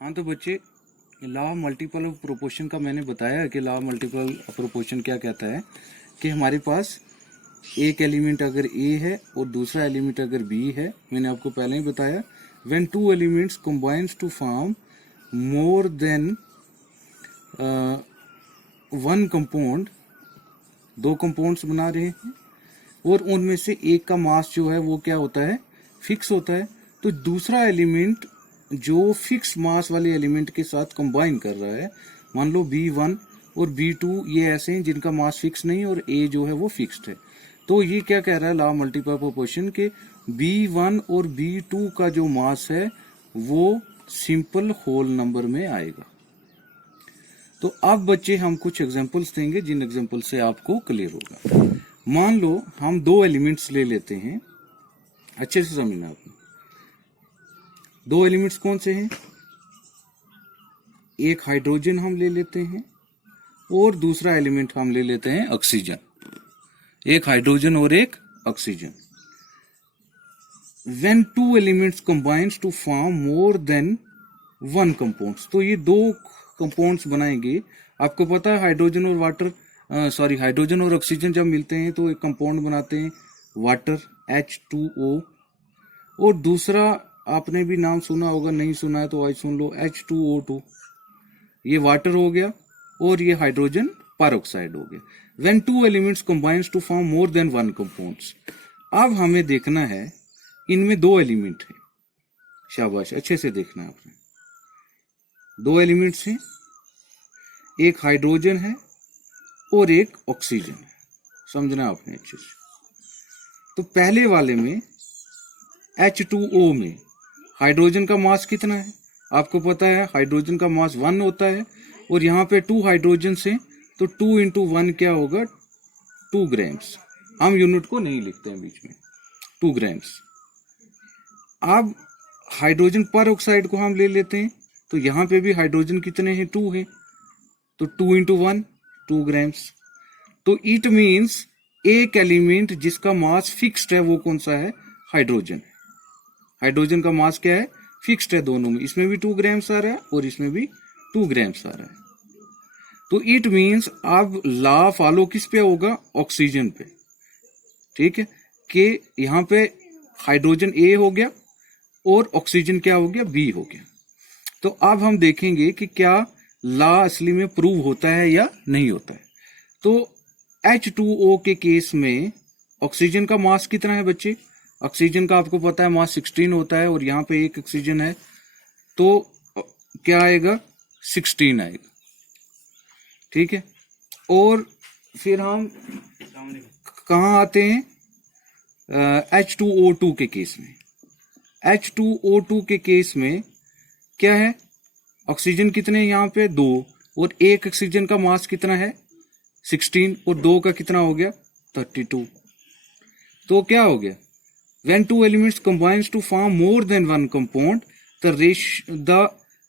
हाँ तो बच्चे, law of multiple of proportion का मैंने बताया कि law of multiple of proportion क्या कहता है कि हमारे पास एक एलिमेंट अगर ए है और दूसरा एलिमेंट अगर बी है, मैंने आपको पहले ही बताया, when two elements combines to form more than one compound, दो कंपाउंड्स बना रहे हैं और उनमें से एक का मास जो है वो क्या होता है, फिक्स होता है, तो दूसरा एलिमेंट जो फिक्स मास वाले एलिमेंट के साथ कंबाइन कर रहा है, मान लो B1 और B2 ये ऐसे हैं जिनका मास फिक्स नहीं और A जो है वो फिक्स्ड है, तो ये क्या कह रहा है लॉ मल्टीपल प्रोपोर्शन के B1 और B2 का जो मास है वो सिंपल होल नंबर में आएगा। तो अब बच्चे हम कुछ एग्जांपल्स देंगे जिन एग्जांपल से आपको क्लियर होगा। मान लो हम दो एलिमेंट्स ले लेते हैं, अच्छे से समझना आपने। दो एलिमेंट्स कौन से हैं? एक हाइड्रोजन हम ले लेते हैं और दूसरा एलिमेंट हम ले लेते हैं ऑक्सीजन। एक हाइड्रोजन और एक oxygen. When two elements combines to form more than one compounds, तो ये दो कंपाउंड्स बनाएंगे। आपको पता है हाइड्रोजन और हाइड्रोजन और ऑक्सीजन जब मिलते हैं तो एक कंपाउंड बनाते हैं वाटर H2O, और दूसरा आपने भी नाम सुना होगा, नहीं सुना है तो आज सुन लो, H2O2। ये वाटर हो गया और ये हाइड्रोजन परऑक्साइड हो गया। When two elements combines to form more than one compounds, अब हमें देखना है इनमें दो एलिमेंट है, शाबाश अच्छे से देखना है आपने। दो एलिमेंट्स हैं, एक हाइड्रोजन है और एक ऑक्सीजन है, समझना आपने अच्छे से। तो पहले वाले में H2O में हाइड्रोजन का मास कितना है? आपको पता है हाइड्रोजन का मास 1 होता है और यहाँ पे 2 हाइड्रोजन से, तो 2 इंटू 1 क्या होगा? 2 ग्राम्स। हम यूनिट को नहीं लिखते हैं बीच में, 2 ग्राम्स। अब हाइड्रोजन पर ऑक्साइड को हम ले लेते हैं, तो यहाँ पे भी हाइड्रोजन कितने हैं? 2 हैं, तो 2 इंटू 1 2 ग्राम्स। तो इट मीन्स एक एलिमेंट जिसका मास फिक्स्ड है वो कौन सा है? हाइड्रोजन। हाइड्रोजन का मास क्या है? फिक्स्ड है दोनों में, इसमें भी 2 ग्राम्स आ रहा है और इसमें भी 2 ग्राम्स आ रहा है। तो इट मीन्स अब लॉ फॉलो किस पे होगा? ऑक्सीजन पे। ठीक है, कि यहाँ पे हाइड्रोजन A हो गया और ऑक्सीजन क्या हो गया? B हो गया। तो अब हम देखेंगे कि क्या लॉ असली में प्रूव होता है या नहीं होता है। तो H2O के केस में ऑक्सीजन का मास कितना है बच्चे? ऑक्सीजन का आपको पता है मास 16 होता है और यहाँ पे एक ऑक्सीजन है, तो क्या आएगा? 16 आएगा। ठीक है, और फिर हम कहाँ आते हैं? H2O2 के केस में। H2O2 के केस में क्या है? ऑक्सीजन कितने यहाँ पे? 2, और एक ऑक्सीजन का मास कितना है? 16, और 2 का कितना हो गया? 32। तो क्या हो गया? When two elements combines to form more than one compound, the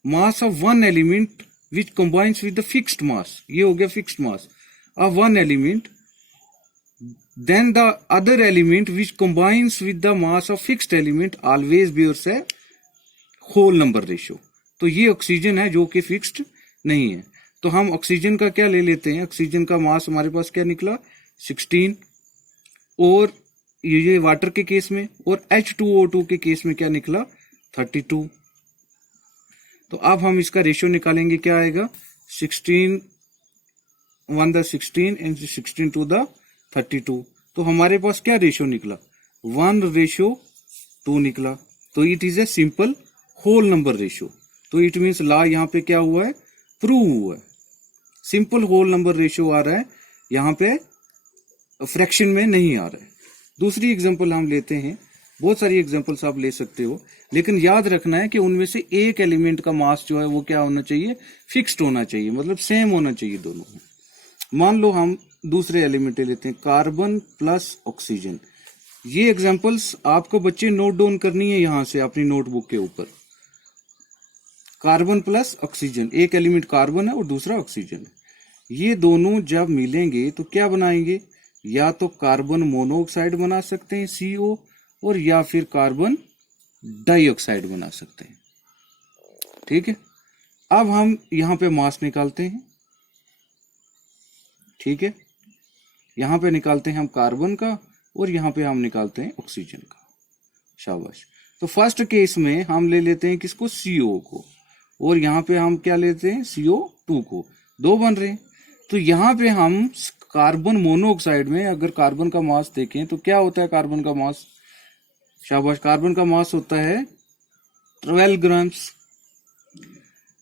mass of one element which combines with the fixed mass, ये हो गया fixed mass of one element, then the other element which combines with the mass of fixed element always bears a whole number ratio। तो ये oxygen है जो कि fixed नहीं है, तो हम ऑक्सीजन का क्या ले लेते हैं? ऑक्सीजन का मास हमारे पास क्या निकला? 16, और ये वाटर के केस में, और H2O2 के केस में क्या निकला? 32। तो अब हम इसका रेशियो निकालेंगे, क्या आएगा? 16 1 the 16 and 16 to the 32। तो हमारे पास क्या रेशियो निकला? 1:2 निकला। तो it is a simple whole number ratio. तो इट मीन्स लॉ यहाँ पे क्या हुआ है? प्रूव हुआ है। सिंपल होल नंबर रेशियो आ रहा है, यहाँ पे फ्रैक्शन में नहीं आ रहा है। दूसरी एग्जांपल हम लेते हैं, बहुत सारी एग्जांपल्स आप ले सकते हो, लेकिन याद रखना है कि उनमें से एक एलिमेंट का मास जो है वो क्या होना चाहिए? फिक्स्ड होना चाहिए, मतलब सेम होना चाहिए दोनों में। मान लो हम दूसरे एलिमेंट लेते हैं, कार्बन प्लस ऑक्सीजन। ये एग्जांपल्स आपको बच्चे नोट डाउन करनी है यहाँ से अपनी नोटबुक के ऊपर। कार्बन प्लस ऑक्सीजन, एक एलिमेंट कार्बन है और दूसरा ऑक्सीजन है। ये दोनों जब मिलेंगे तो क्या बनाएंगे? या तो कार्बन मोनोऑक्साइड बना सकते हैं CO, और या फिर कार्बन डाइऑक्साइड बना सकते हैं। ठीक है, अब हम यहाँ पे मास निकालते हैं, ठीक है, यहाँ पे निकालते हैं हम कार्बन का और यहाँ पे हम निकालते हैं ऑक्सीजन का। शाबाश। तो फर्स्ट केस में हम ले लेते हैं किसको, CO को, और यहाँ पे हम क्या लेते हैं, CO2 को, दो बन रहे हैं। तो यहाँ पे हम कार्बन मोनोऑक्साइड में अगर कार्बन का मास देखें तो क्या होता है कार्बन का मास, शाबाश, कार्बन का मास होता है 12 ग्राम्स।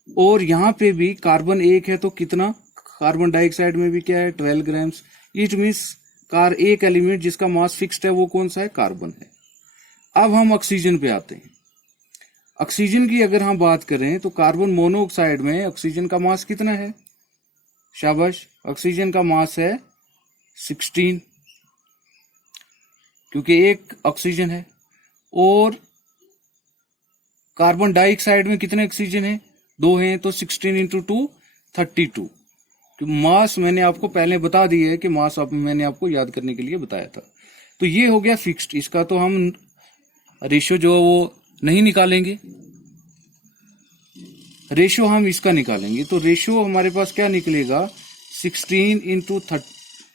और यहाँ पे भी कार्बन एक है तो कितना, कार्बन डाइऑक्साइड में भी क्या है 12 ग्राम्स। इट मीन्स एक एलिमेंट जिसका मास फिक्स्ड है वो कौन सा है, कार्बन है। अब हम ऑक्सीजन पे आते हैं। ऑक्सीजन की अगर हम बात करें तो कार्बन मोनोऑक्साइड में ऑक्सीजन का मास कितना है, शाबाश, ऑक्सीजन का मास है 16, क्योंकि एक ऑक्सीजन है। और कार्बन डाइऑक्साइड में कितने ऑक्सीजन है, दो हैं, तो 16 इंटू 2 32। तो मास मैंने आपको पहले बता दिया है कि मास मैंने आपको याद करने के लिए बताया था। तो ये हो गया फिक्स्ड, इसका तो हम रेशियो जो वो नहीं निकालेंगे, रेशियो हम इसका निकालेंगे। तो रेशियो हमारे पास क्या निकलेगा, 16 इंटू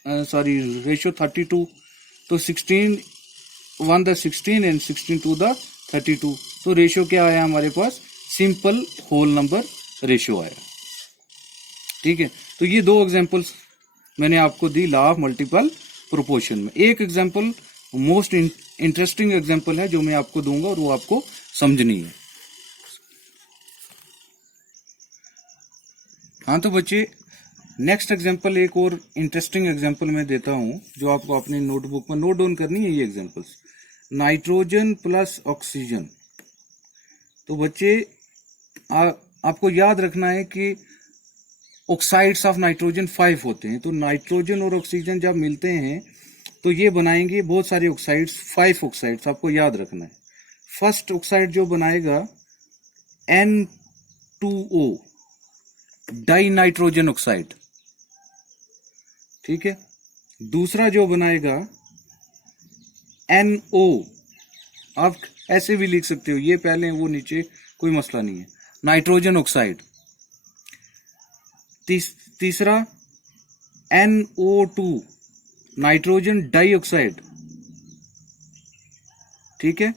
रेशियो 32। तो 16 1 द 16 एंड 16 2 द 32। तो रेशियो क्या आया हमारे पास, सिंपल होल नंबर रेशियो आया, ठीक है। तो ये दो एग्जांपल्स मैंने आपको the law of multiple proportion में। एक एग्जांपल मोस्ट इंटरेस्टिंग एग्जांपल है जो मैं आपको दूंगा और वो आपको समझनी है। हाँ तो बच्चे, नेक्स्ट एग्जांपल एक और इंटरेस्टिंग एग्जांपल मैं देता हूं जो आपको अपनी नोटबुक में नोट डाउन करनी है। ये एग्जांपल्स, नाइट्रोजन प्लस ऑक्सीजन। तो बच्चे आपको याद रखना है कि ऑक्साइड्स ऑफ नाइट्रोजन 5 होते हैं। तो नाइट्रोजन और ऑक्सीजन जब मिलते हैं तो ये बनाएंगे बहुत सारे ऑक्साइड्स, 5 ऑक्साइड्स आपको याद रखना है। फर्स्ट ऑक्साइड जो बनाएगा N2O, डाई नाइट्रोजन ऑक्साइड, ठीक है। दूसरा जो बनाएगा NO, आप ऐसे भी लिख सकते हो, ये पहले वो नीचे, कोई मसला नहीं है, नाइट्रोजन ऑक्साइड। तीसरा NO2, नाइट्रोजन डाइऑक्साइड, ठीक है।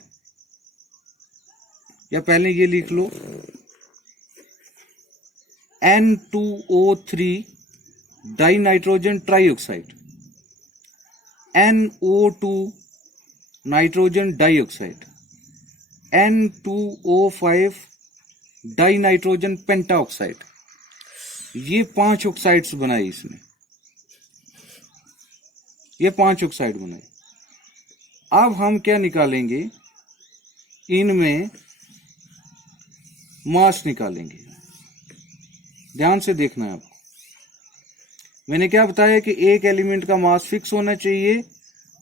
या पहले ये लिख लो N2O3, die nitrogen trioxide, NO2, nitrogen dioxide, N2O5, die nitrogen pentoxide. ये 5 ऑक्साइड्स बनाए इसने, ये 5 ऑक्साइड बनाए। अब हम क्या निकालेंगे, इनमें मास निकालेंगे। ध्यान से देखना है आपको, मैंने क्या बताया कि एक एलिमेंट का मास फिक्स होना चाहिए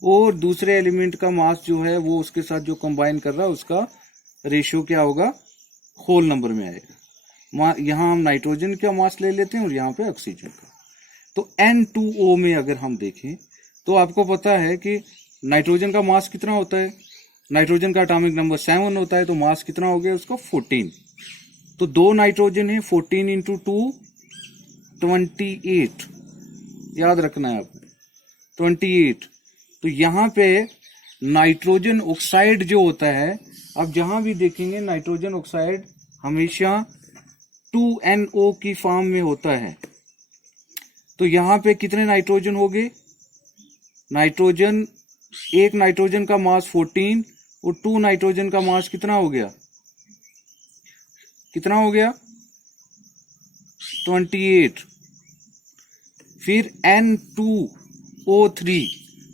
और दूसरे एलिमेंट का मास जो है वो उसके साथ जो कंबाइन कर रहा है उसका रेशियो क्या होगा, होल नंबर में आएगा। यहां हम नाइट्रोजन का मास ले लेते हैं और यहाँ पे ऑक्सीजन का। तो N2O में अगर हम देखें तो आपको पता है कि नाइट्रोजन का मास कितना होता है, नाइट्रोजन का एटॉमिक नंबर 7 होता है, तो मास कितना हो गया उसका 14। तो दो नाइट्रोजन है, 14 इंटू 2 28, याद रखना है आपने 28। तो यहाँ पे नाइट्रोजन ऑक्साइड जो होता है, अब जहां भी देखेंगे नाइट्रोजन ऑक्साइड हमेशा 2NO की फॉर्म में होता है। तो यहाँ पे कितने नाइट्रोजन हो गए, नाइट्रोजन, एक नाइट्रोजन का मास 14 और 2 नाइट्रोजन का मास कितना हो गया, कितना हो गया 28। फिर N2O3,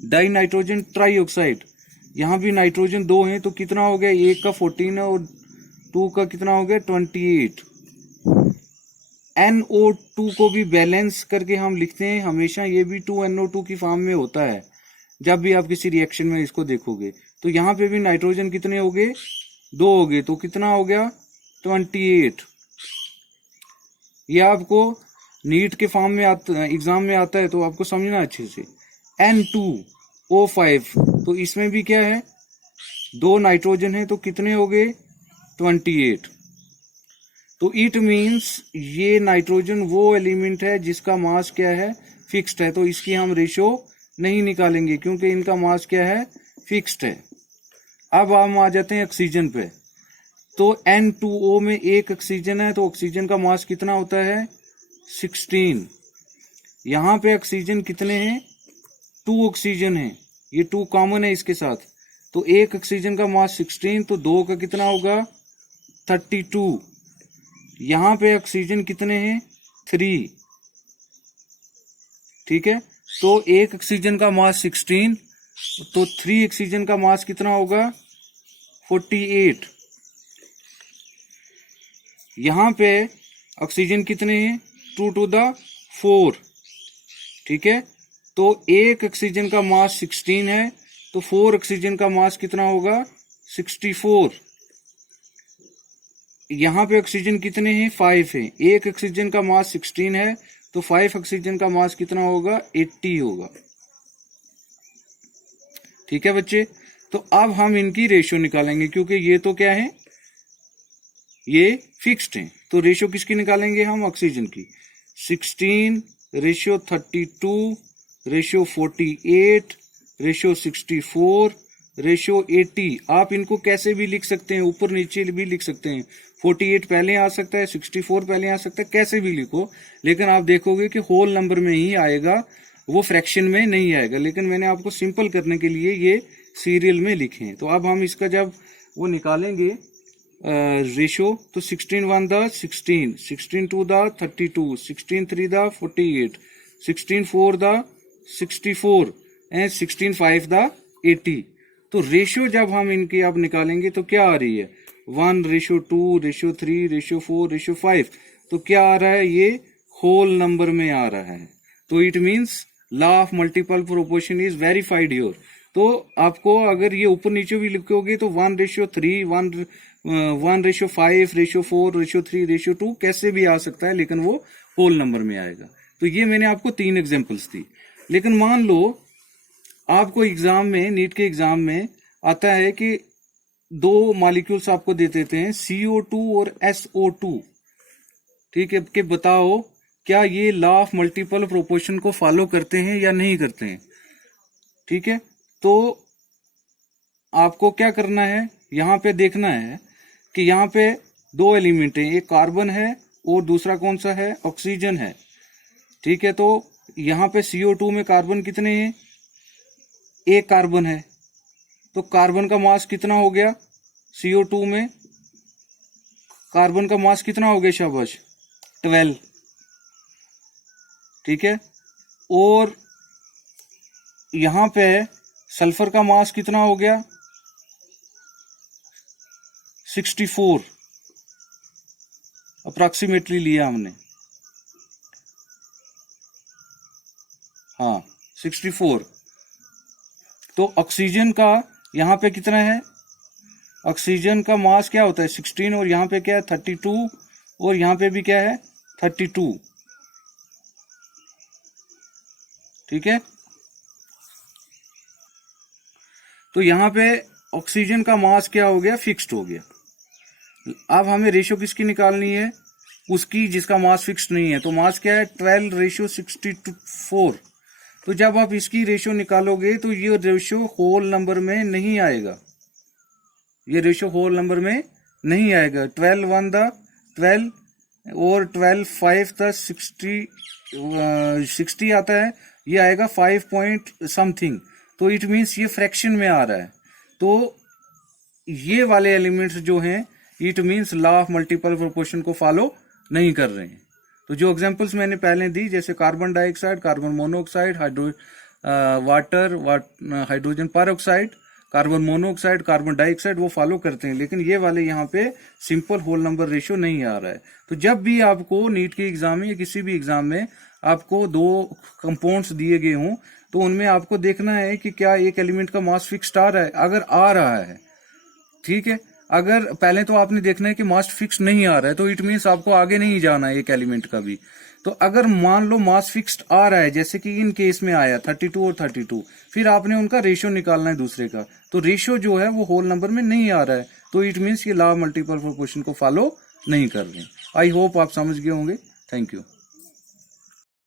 डाई नाइट्रोजन ट्राइऑक्साइड, यहां भी नाइट्रोजन 2 हैं तो कितना हो गया, एक का 14 है और 2 का कितना हो गया 28। NO2 को भी बैलेंस करके हम लिखते हैं हमेशा, ये भी 2NO2 की फॉर्म में होता है जब भी आप किसी रिएक्शन में इसको देखोगे। तो यहाँ पे भी नाइट्रोजन कितने हो गए, 2 हो गए, तो कितना हो गया 28। ये आपको नीट के फॉर्म में आता, एग्जाम में आता है, तो आपको समझना अच्छे से। N2O5, तो इसमें भी क्या है, 2 नाइट्रोजन है तो कितने हो गए 28। तो इट मीन्स ये नाइट्रोजन वो एलिमेंट है जिसका मास क्या है, फिक्स्ड है, तो इसकी हम रेशो नहीं निकालेंगे क्योंकि इनका मास क्या है, फिक्स्ड है। अब हम आ जाते हैं ऑक्सीजन पे। तो N2O में एक ऑक्सीजन है, तो ऑक्सीजन का मास कितना होता है, 16। यहाँ पे ऑक्सीजन कितने हैं, 2 ऑक्सीजन है, ये 2 कॉमन है इसके साथ, तो एक ऑक्सीजन का मास 16, तो 2 का कितना होगा, 32। यहाँ पे ऑक्सीजन कितने हैं, 3, ठीक है। तो एक ऑक्सीजन का मास 16, तो 3 ऑक्सीजन का मास कितना होगा, 48। यहाँ पे ऑक्सीजन कितने हैं, 2 to the 4, ठीक है। तो एक ऑक्सीजन का मास 16 है, तो 4 ऑक्सीजन का मास कितना होगा, 64। यहाँ पे ऑक्सीजन कितने हैं, 5 है, एक ऑक्सीजन का मास 16 है, तो 5 ऑक्सीजन का मास कितना होगा, 80 होगा, ठीक है बच्चे। तो अब हम इनकी रेशो निकालेंगे क्योंकि ये तो क्या है, ये फिक्स्ड है, तो रेशो किसकी निकालेंगे हम, ऑक्सीजन की। 16 रेशो 32 रेशो 48 रेशो 64 रेशो 80। आप इनको कैसे भी लिख सकते हैं, ऊपर नीचे भी लिख सकते हैं, 48 पहले आ सकता है, 64 पहले आ सकता है, कैसे भी लिखो, लेकिन आप देखोगे कि होल नंबर में ही आएगा, वो फ्रैक्शन में नहीं आएगा। लेकिन मैंने आपको सिंपल करने के लिए ये सीरियल में लिखे हैं। तो अब हम इसका जब वो निकालेंगे रेशो, तो 16 1 the 16, 16 2 the 32, 16 3 the 48, 16 4 the 64 and 16 5 the 80। तो रेशो जब हम इनकी अब निकालेंगे तो क्या आ रही है, 1 रेशो 2 रेशो 3 रेशो 4 रेशो 5। तो क्या आ रहा है, ये होल नंबर में आ रहा है। तो it means law of multiple proportion is verified here. तो आपको अगर ये ऊपर नीचे भी लिखोगे तो 1 ratio 3 1 ratio 5 ratio 4 ratio 3 ratio 2 कैसे भी आ सकता है, लेकिन वो होल नंबर में आएगा। तो ये मैंने आपको 3 एग्जांपल्स दी। लेकिन मान लो आपको एग्जाम में, नीट के एग्जाम में आता है कि 2 मॉलिक्यूल्स आपको दे देते हैं, CO2 और SO2, ठीक है, कि बताओ क्या ये लॉ ऑफ मल्टीपल प्रोपोर्शन को फॉलो करते हैं या नहीं करते हैं, ठीक है। तो आपको क्या करना है, यहाँ पे देखना है कि यहाँ पे 2 एलिमेंट हैं, एक कार्बन है और दूसरा कौन सा है, ऑक्सीजन है, ठीक है। तो यहाँ पे CO2 में कार्बन कितने हैं, एक कार्बन है, तो कार्बन का मास कितना हो गया, CO2 में कार्बन का मास कितना हो गया, शाबाश, 12, ठीक है। और यहाँ पे सल्फर का मास कितना हो गया, 64 अप्रॉक्सीमेटली लिया हमने, हाँ 64। तो ऑक्सीजन का यहाँ पे कितना है, ऑक्सीजन का मास क्या होता है, 16, और यहाँ पे क्या है, 32, और यहाँ पे भी क्या है, 32, ठीक है। तो यहाँ पे ऑक्सीजन का मास क्या हो गया, फिक्स्ड हो गया। अब हमें रेशो किसकी निकालनी है, उसकी जिसका मास फिक्स्ड नहीं है। तो मास क्या है, 12 रेशो 64। तो जब आप इसकी रेशो निकालोगे तो ये रेशो होल नंबर में नहीं आएगा, ये रेशो होल नंबर में नहीं आएगा। 12 1 द 12 और 12 5 द 60 आता है, ये आएगा 5 पॉइंट समथिंग। तो इट मीन्स ये फ्रैक्शन में आ रहा है। तो ये वाले एलिमेंट्स जो हैं, it means law of multiple proportion को फॉलो नहीं कर रहे हैं। तो जो एग्जांपल्स मैंने पहले दी, जैसे carbon dioxide, carbon monoxide, hydrogen peroxide, carbon monoxide, carbon dioxide, वो फॉलो करते हैं। लेकिन ये वाले यहाँ पे सिंपल होल नंबर रेशियो नहीं आ रहा है। तो जब भी आपको नीट के एग्जाम में या किसी भी एग्जाम में आपको 2 कंपाउंड्स दिए गए हों, तो उनमें आपको देखना है कि क्या एक एलिमेंट का मास फिक्स्ड आ रहा है। अगर आ रहा है, ठीक है, अगर पहले तो आपने देखना है कि मास फिक्स नहीं आ रहा है, तो इट मीन्स आपको आगे नहीं जाना है एक एलिमेंट का भी। तो अगर मान लो मास फिक्स्ड आ रहा है, जैसे कि इन केस में आया 32 और 32, फिर आपने उनका रेशियो निकालना है दूसरे का। तो रेशियो जो है वो होल नंबर में नहीं आ रहा है, तो इट मीन्स ये लॉ ऑफ मल्टीपल प्रोपोर्शन को फॉलो नहीं कर रहे हैं। आई होप आप समझ गए होंगे। Thank you.